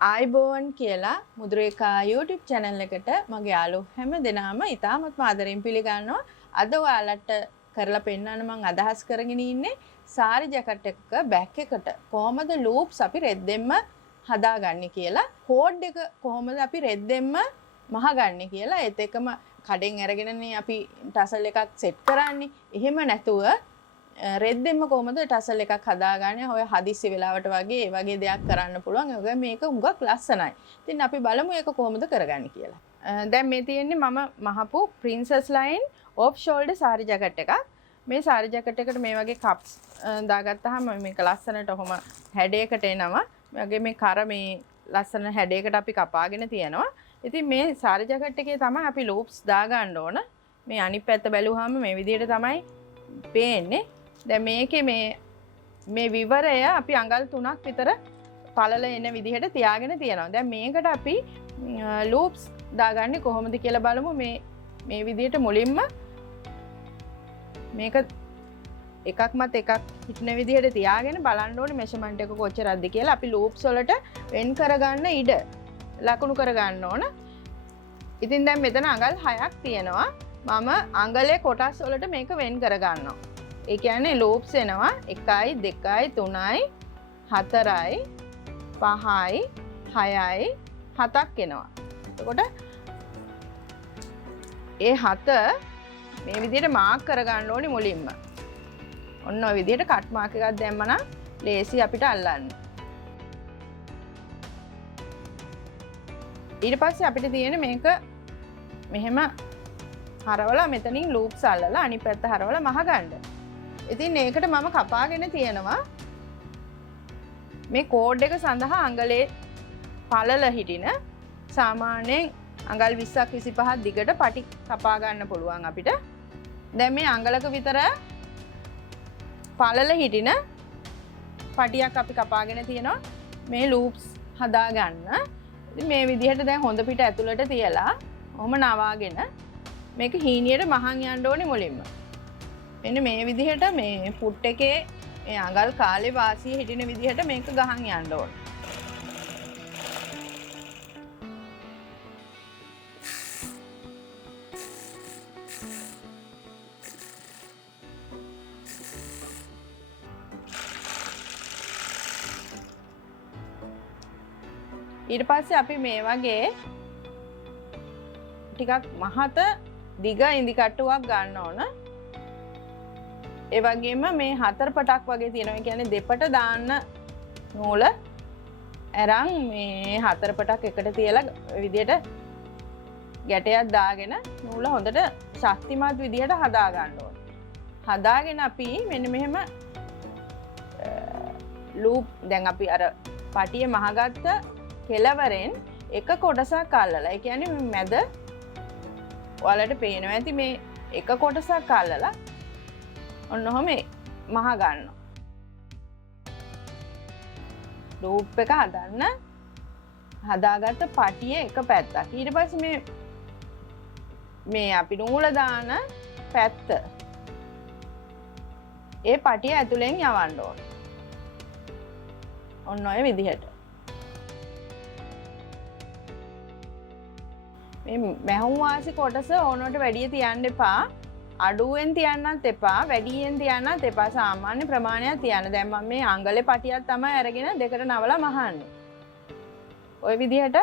ආයිබෝවන් කියලා මුද්‍රේකා YouTube channel එකට මගේ යාළුවෝ හැම දෙනාම ඉතාමත්ම ආදරෙන් පිළිගන්නවා. අද ඔයාලට කරලා පෙන්නන්න මම අදහස් කරගෙන ඉන්නේ සාරි ජැකට් එකක බෑක් එකට කොහොමද ලූප්ස් අපි රෙද්දෙන්ම හදාගන්නේ කියලා. කෝඩ් එක කොහොමද අපි රෙද්දෙන්ම මහගන්නේ කියලා. ඒත් එකම කඩෙන් අරගෙනනේ අපි ටසල් එකක් සෙට් කරන්නේ. එහෙම නැතුව රෙද්දෙන්ම කොහොමද ටසල් එකක් හදාගන්නේ? ඔය හදිස්සි වෙලාවට වගේ ඒ වගේ දෙයක් කරන්න පුළුවන්. ඒ වගේ මේක හුඟක් ලස්සනයි. ඉතින් අපි බලමු ඒක කොහොමද කරගන්නේ කියලා. දැන් මේ තියෙන්නේ මම මහපු princess line off shoulder sari jacket එකක්. මේ සාරි ජැකට් එකට මේ වගේ කප්ස් දාගත්තාම මේක ලස්සනට ඔහොම හැඩයකට එනවා. මේ වගේ මේ කර මේ ලස්සන හැඩයකට අපි කපාගෙන තියෙනවා. ඉතින් මේ සාරි ජැකට් එකේ තමයි අපි ලූප්ස් දාගන්න ඕන. මේ අනිත් පැත්ත බැලුවාම මේ විදිහට තමයි පේන්නේ. දැන් මේකේ මේ විවරය අපි අඟල් 3ක් විතර පළල එන විදිහට තියාගෙන තියෙනවා. දැන් මේකට අපි ලූප්ස් දාගන්නේ කොහොමද කියලා බලමු. මේ විදිහට මුලින්ම මේක එකක් මත එකක් හිටින විදිහට තියාගෙන බලන්න ඕනේ මෙෂර්මන්ට් එක කොච්චරක්ද කියලා. අපි ලූප්ස් වලට වෙන් කරගන්න ඉඩ ලකුණු කරගන්න ඕන. ඉතින් දැන් මෙතන අඟල් 6ක් තියෙනවා. මම අඟලේ කොටස් වලට මේක වෙන් කරගන්නවා. ඒ කියන්නේ ලූප්ස් එනවා 1යි 2යි 3යි 4යි 5යි 6යි 7ක් එනවා. එතකොට ඒ 7 මේ විදිහට මාක් කරගන්න ඕනේ මුලින්ම. ඔන්න ඔය විදිහට කට් මාක් එකක් දැම්මනම් ලේසි අපිට අල්ලන්න. ඊට පස්සේ අපිට තියෙන්නේ මේක මෙහෙම හරවලා මෙතනින් ලූප්ස් අල්ලලා අනිත් පැත්ත හරවලා මහගන්න. ඉතින් ඒකට මම කපාගෙන තියෙනවා මේ කෝඩ් එක සඳහා අඟලේ පළල හිටින සාමාන්‍යයෙන් අඟල් 20ක් 25ක් දිගට පටි කපා ගන්න පුළුවන් අපිට. දැන් මේ අඟලක විතර පළල හිටින පටියක් අපි කපාගෙන තියෙනවා මේ ලූප්ස් හදා ගන්න. ඉතින් මේ විදිහට දැන් හොඳ පිට ඇතුළට තියලා ඔහොම නවාගෙන මේක හීනියට මහන් යන්න ඕනේ මුලින්ම. මෙන්න මේ විදිහට මේ ෆුට් එකේ මේ අඟල් කාලේ වාසිය හිටින විදිහට මේක ගහන් යන්න ඕන. ඊට පස්සේ අපි මේ වගේ ටිකක් මහත දිග ඉඳි කට්ටුවක් ගන්න ඕන. ඒ වගේම මේ 4 පටක් වගේ තියෙනවා. ඒ කියන්නේ දෙපට දාන්න නූල අරන් මේ 4 පටක් එකට තියලා විදියට ගැටයක් දාගෙන නූල හොඳට ශක්තිමත් විදියට හදා ගන්න ඕන. හදාගෙන අපි මෙන්න මෙහෙම ලූප් දැන් අපි අර පටිය මහගත්ත කෙලවරෙන් එක කොටසක් අල්ලලා. ඒ කියන්නේ මැද ඔයාලට පේනවා ඇති මේ එක කොටසක් අල්ලලා ඔන්න ඔහම මහ ගන්නවා. ලූප් එක හදන්න හදාගත්ත පටියේ එක පැත්තක්. ඊට පස්සේ මේ අපි නූල දාන පැත්ත ඒ පටිය ඇතුලෙන් යවන්න ඕන. ඔන්න ඔය විදිහට. මේ මැහුම් වාසි කොටස ඕනට වැඩිය තියන්න එපා. අඩුවෙන් තියන්නත් එපා, වැඩියෙන් තියන්නත් එපා. සාමාන්‍ය ප්‍රමාණයක් තියන්න. දැන් මම මේ අඟලේ පටියක් තමයි අරගෙන දෙකට නවලා මහන්නේ. ওই විදිහට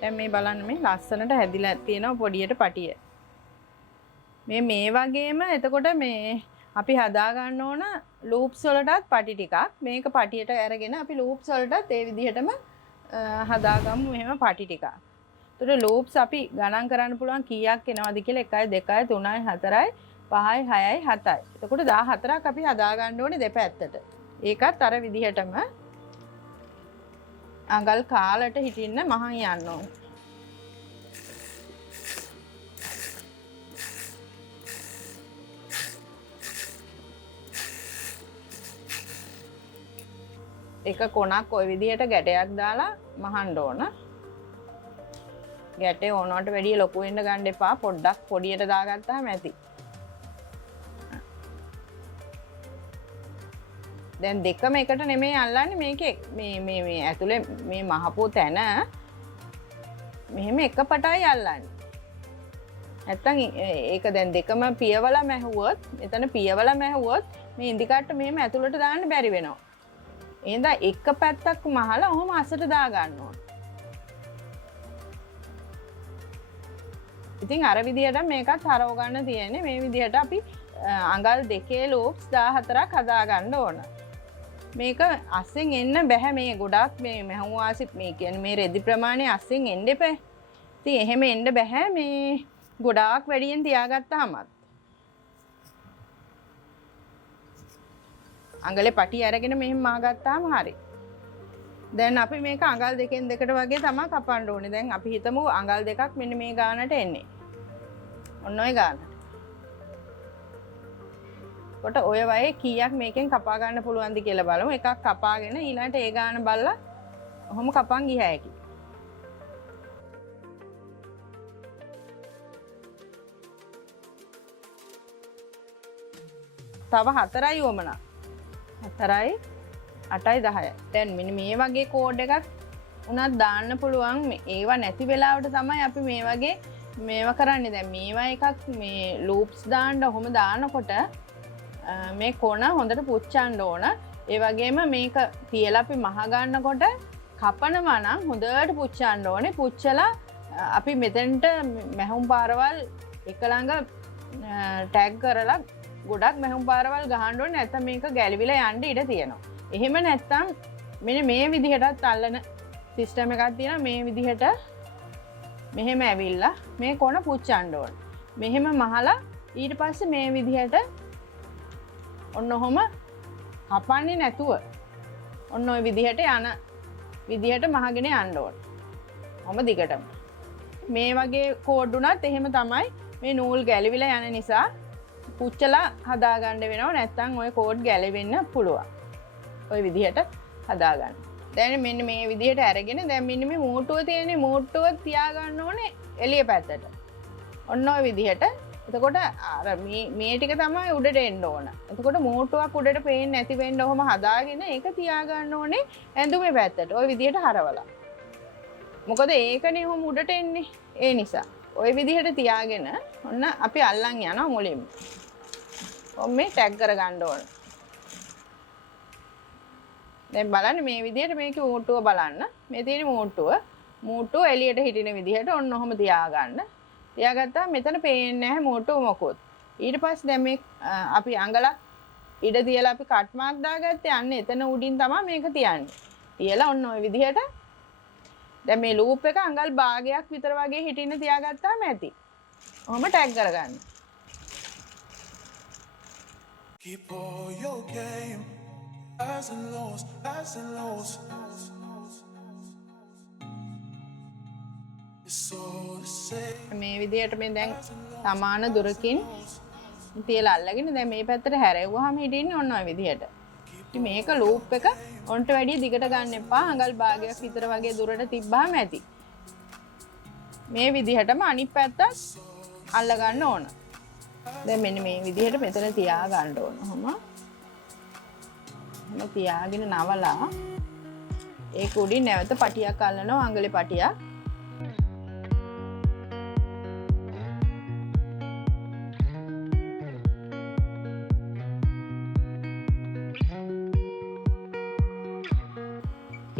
දැන් මේ බලන්න මේ ලස්සනට හැදිලා තියෙනවා පොඩියට පටිය. මේ වගේම එතකොට මේ අපි හදා ගන්න ඕන ලූප්ස් වලටත් පටි ටිකක්. මේක පටියට අරගෙන අපි ලූප්ස් වලටත් ඒ විදිහටම හදාගමු මෙහෙම පටි ටිකක්. එතකොට ලූප්ස් අපි ගණන් කරන්න පුළුවන් කීයක් එනවද කියලා 1යි 2යි 3යි 4යි 5යි 6යි 7යි. එතකොට 14ක් අපි හදා ගන්න ඕනේ දෙපැත්තට. ඒකත් අර විදිහටම අඟල් කාලට හිටින්න මහන් යන්න ඕනේ. එක කොනක් ওই විදිහට ගැටයක් දාලා මහන්න ඕන. ගැටේ ඕනවට වැඩිය ලොකු වෙන්න ගන්න එපා. පොඩ්ඩක් පොඩියට දාගත්තාම ඇති. දැන් දෙකම එකට නෙමෙයි අල්ලන්නේ මේකේ මේ ඇතුලේ මේ මහපෝ තැන මෙහෙම එක පටයි අල්ලන්නේ. නැත්තම් ඒක දැන් දෙකම පියවලා මැහුවොත් මෙතන පියවලා මැහුවොත් මේ ඉඳි කට්ට මෙහෙම ඇතුලට දාන්න බැරි වෙනවා. එහෙනම් එක පැත්තක් මහලා ඔහොම අසට දා ගන්න ඕන. ඉතින් අර විදිහට මේකත් හරව ගන්න තියෙන්නේ. මේ විදිහට අපි අඟල් දෙකේ ලූප්ස් 14ක් හදා ගන්න ඕන. මේක අස්සෙන් එන්න බෑ. මේ ගොඩක් මේ මහුම් වාසිත් මේ කියන්නේ මේ රෙදි ප්‍රමාණය අස්සෙන් එන්න එපා. ඉතින් එහෙම එන්න බෑ. මේ ගොඩාක් වැඩියෙන් තියාගත්තාමත්. අඟලේ පටි අරගෙන මෙහෙම මාගත්තාම හරි. දැන් අපි මේක අඟල් දෙකෙන් දෙකට වගේ තමයි කපන්න ඕනේ. දැන් අපි හිතමු අඟල් දෙකක් මෙන්න මේ ගානට එන්නේ. ඔන්න ඔය ගාන. කොට ඔය වගේ කීයක් මේකෙන් කපා ගන්න පුළුවන්ද කියලා බලමු. එකක් කපාගෙන ඊළඟට ඒ ගාන බලලා ඔහොම කපන් ගියා හැකි. තව 4යි වමනා. 4යි 8යි 10යි. දැන් මෙන්න මේ වගේ කෝඩ් එකක් උනත් දාන්න පුළුවන්. ඒවා නැති වෙලාවට තමයි අපි මේ වගේ මේවා කරන්නේ. දැන් මේවා එකක් මේ ලූප්ස් දාන්න ඔහොම දානකොට මේ කොන හොඳට පුච්චන්න ඕන. ඒ වගේම මේක තියලා අපි මහ ගන්නකොට කපනවා නම් හොඳට පුච්චන්න ඕනේ. පුච්චලා අපි මෙතෙන්ට මැහුම් පාරවල් එක ළඟ ටැග් කරලා ගොඩක් මැහුම් පාරවල් ගහන්න ඕනේ. නැත්නම් මේක ගැලවිලා යන්න ඉඩ තියෙනවා. එහෙම නැත්නම් මෙන්න මේ විදිහටත් අල්ලන සිස්ටම් එකක් තියෙනවා. මේ විදිහට මෙහෙම ඇවිල්ලා මේ කොන පුච්චන්න ඕන. මෙහෙම මහලා ඊට පස්සේ මේ විදිහට ඔන්න ඔහොම කපන්නේ නැතුව ඔන්න ඔය විදිහට යන විදිහට මහගෙන යන්න ඕන. ඔහොම දිගටම. මේ වගේ කෝඩ් උනත් එහෙම තමයි. මේ නූල් ගැලවිලා යන නිසා පුච්චලා හදාගන්න වෙනවා. නැත්නම් ඔය කෝඩ් ගැලවෙන්න පුළුවන්. ඔය විදිහට හදාගන්න. දැන් මෙන්න මේ විදිහට අරගෙන දැන් මෙන්න මේ මූට්ටුව තියෙන්නේ. මූට්ටුව තියාගන්න ඕනේ එළිය පැත්තට. ඔන්න ඔය විදිහට. එතකොට අර මේ ටික තමයි උඩට එන්න ඕන. එතකොට මූට්ටුවක් උඩට පේන්නේ නැති වෙන්න ඔහොම හදාගෙන ඒක තියාගන්න ඕනේ ඇඳුමේ පැත්තට. ඔය විදිහට හරවලා. මොකද ඒකනේ ඔහොම උඩට එන්නේ. ඒ නිසා ඔය විදිහට තියාගෙන ඔන්න අපි අල්ලන් යනවා මුලින්ම. ඔන්න මේ ටැග් කරගන්න ඕන. දැන් බලන්න මේ විදිහට මේකේ මූට්ටුව බලන්න. මේ තියෙන මූට්ටුව එළියට හිටින විදිහට ඔන්න ඔහොම තියාගන්න. තියාගත්තාම මෙතන පේන්නේ නැහැ මූට්ටුව මොකොත්. ඊට පස්සේ දැන් මේ අපි අඟලක් ඉඩ තියලා අපි කට් මාක් දාගත්තේ අන්න එතන උඩින් තමයි මේක තියන්නේ. තියලා ඔන්න ඔය විදිහට දැන් මේ ලූප් එක අඟල් භාගයක් විතර වගේ හිටින්න තියාගත්තාම ඇති. ඔහොම ටැග් කරගන්න. Keep all your game, highs and lows, highs and lows. මේ විදිහට මේ දැන් සමාන දුරකින් තියලා අල්ලගෙන දැන් මේ පැත්තට හැරෙව්වහම හිටින්නේ ඔන්න ඔය විදිහට. ඉතින් මේක ලූප් එක ඔන්ට වැඩිය දිගට ගන්න එපා. අඟල් භාගයක් විතර වගේ දුරට තිබ්බාම ඇති. මේ විදිහටම අනිත් පැත්තත් අල්ල ගන්න ඕන. දැන් මෙන්න මේ විදිහට මෙතන තියා ගන්න ඕන. ඔහොම. මේ තියාගෙන නවලා ඒක උඩින් නැවත පටියක් අල්ලනවා අඟලේ පටියක්.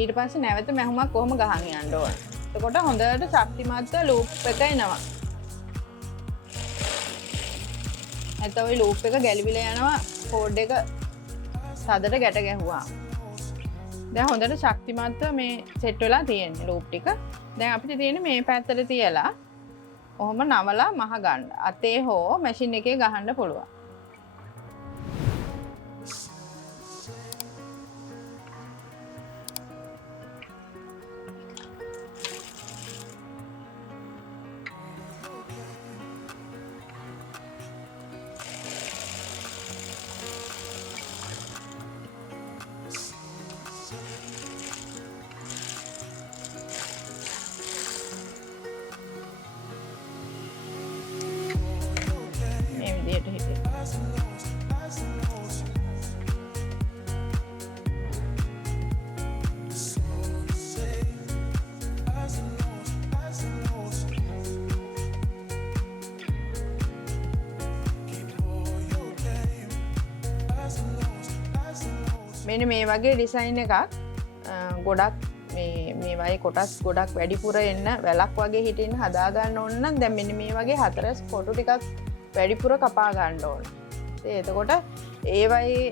ඊට පස්සේ නැවත මැහුමක් කොහොම ගහන් යන්න ඕන. එතකොට හොඳට ශක්තිමත් ලූප් එක එනවා. නැත්නම් ওই ලූප් එක ගැලවිලා යනවා කෝඩ් එක සදට ගැට ගැහුවා. දැන් හොඳට ශක්තිමත්ව මේ සෙට් වෙලා තියෙන්නේ ලූප් ටික. දැන් අපිට තියෙන්නේ මේ පැත්තට තියලා ඔහොම නවලා මහ ගන්න. අතේ හෝ මැෂින් එකේ ගහන්න පුළුවන්. මෙන්න මේ වගේ ඩිසයින් එකක් ගොඩක් මේ වගේ කොටස් ගොඩක් වැඩිපුර එන්න වැලක් වගේ හිටින්න හදා ගන්න ඕන නම් දැන් මෙන්න මේ වගේ හතරස් කොටු ටිකක් වැඩිපුර කපා ගන්න ඕන. එතකොට ඒ වගේ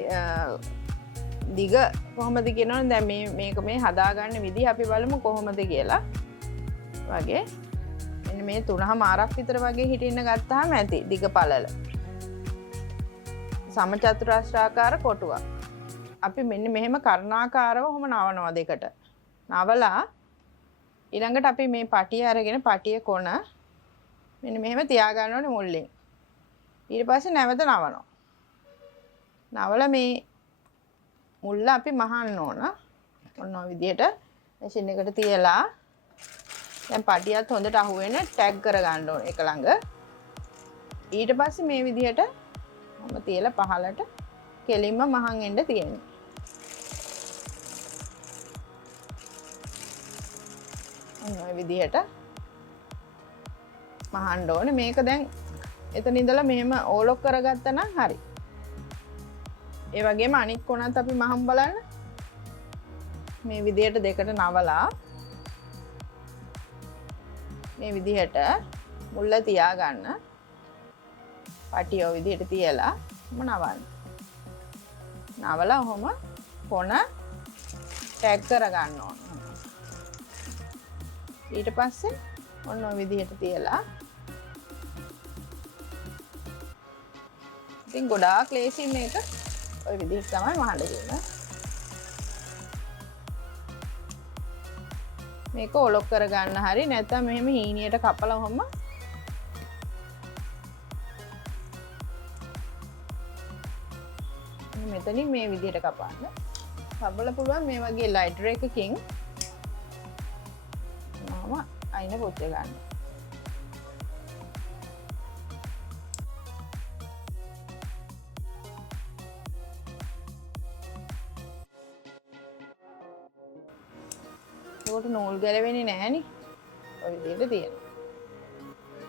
දිග කොහොමද කියනවනේ දැන් මේක මේ හදා ගන්න විදිහ අපි බලමු කොහොමද කියලා. වගේ මෙන්න මේ 3මාරක් විතර වගේ හිටින්න ගත්තාම ඇති දිග පළල. සමචතුරස්‍රාකාර කොටුවක්. අපි මෙන්න මෙහෙම කර්ණාකාරව ඔහොම නවනවා දෙකට. නවලා ඊළඟට අපි මේ පටිය අරගෙන පටිය කොන මෙන්න මෙහෙම තියා ගන්න ඕනේ මුල්ලෙන්. ඊට පස්සේ නැවත නවනවා. නවලා මේ මුල්ල අපි මහන්න ඕන. ඔන්න ඔය විදිහට මැෂින් එකට තියලා දැන් පටියත් හොඳට අහුවෙන ටැග් කර ගන්න ඕනේ එක ළඟ. ඊට පස්සේ මේ විදිහට මම තියලා පහලට කෙලින්ම මහන් එන්න තියෙනවා. ඔය විදිහට මහන්න ඕනේ. මේක දැන් එතන ඉඳලා මෙහෙම ඕලොක් කරගත්තා නම් හරි. ඒ වගේම අනිත් කොනත් අපි මහම් බලන්න. මේ විදිහට දෙකට නවලා මේ විදිහට මුල්ල තියා ගන්න. පටිය ඔය විදිහට තියලා නවන්න. නවලා ඔහොම කොන ටැග් කර ගන්න ඕන. ඊට පස්සේ ඔන්න ඔය විදිහට තියලා ඉතින් ගොඩාක් ලේසි මේක ඔය විදිහට තමයි මහන්න දෙන්නේ. මේක ඔලොක් කර ගන්න හරි නැත්නම් මෙහෙම හීනියට කපලා ඔහොම මෙතනින් මේ විදිහට කපන්න. කපලා පුළුවන් මේ වගේ ලයිටර් එකකින් මම අයින පොත් ගන්න. ඒකට නූල් ගැලවෙන්නේ නැහනේ. ඔය විදිහට තියෙනවා.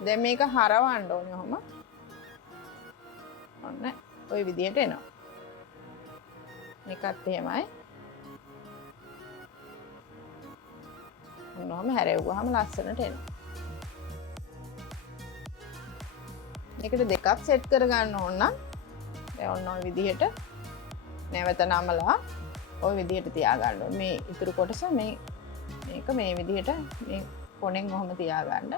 දැන් මේක හරවන්න ඕනේ ඔහොම. ඔන්න ඔය විදිහට එනවා. මේකත් එහෙමයි. ඔන්නෝම හැරෙව්වහම ලස්සනට එනවා. මේකට දෙකක් සෙට් කරගන්න ඕන නම් දැන් ඔන්න ඔය විදිහට නැවත නමලා ඔය විදිහට තියාගන්න ඕනේ. මේ ඉතුරු කොටස මේක මේ විදිහට මේ කොනෙන් ඔහොම තියාගන්න.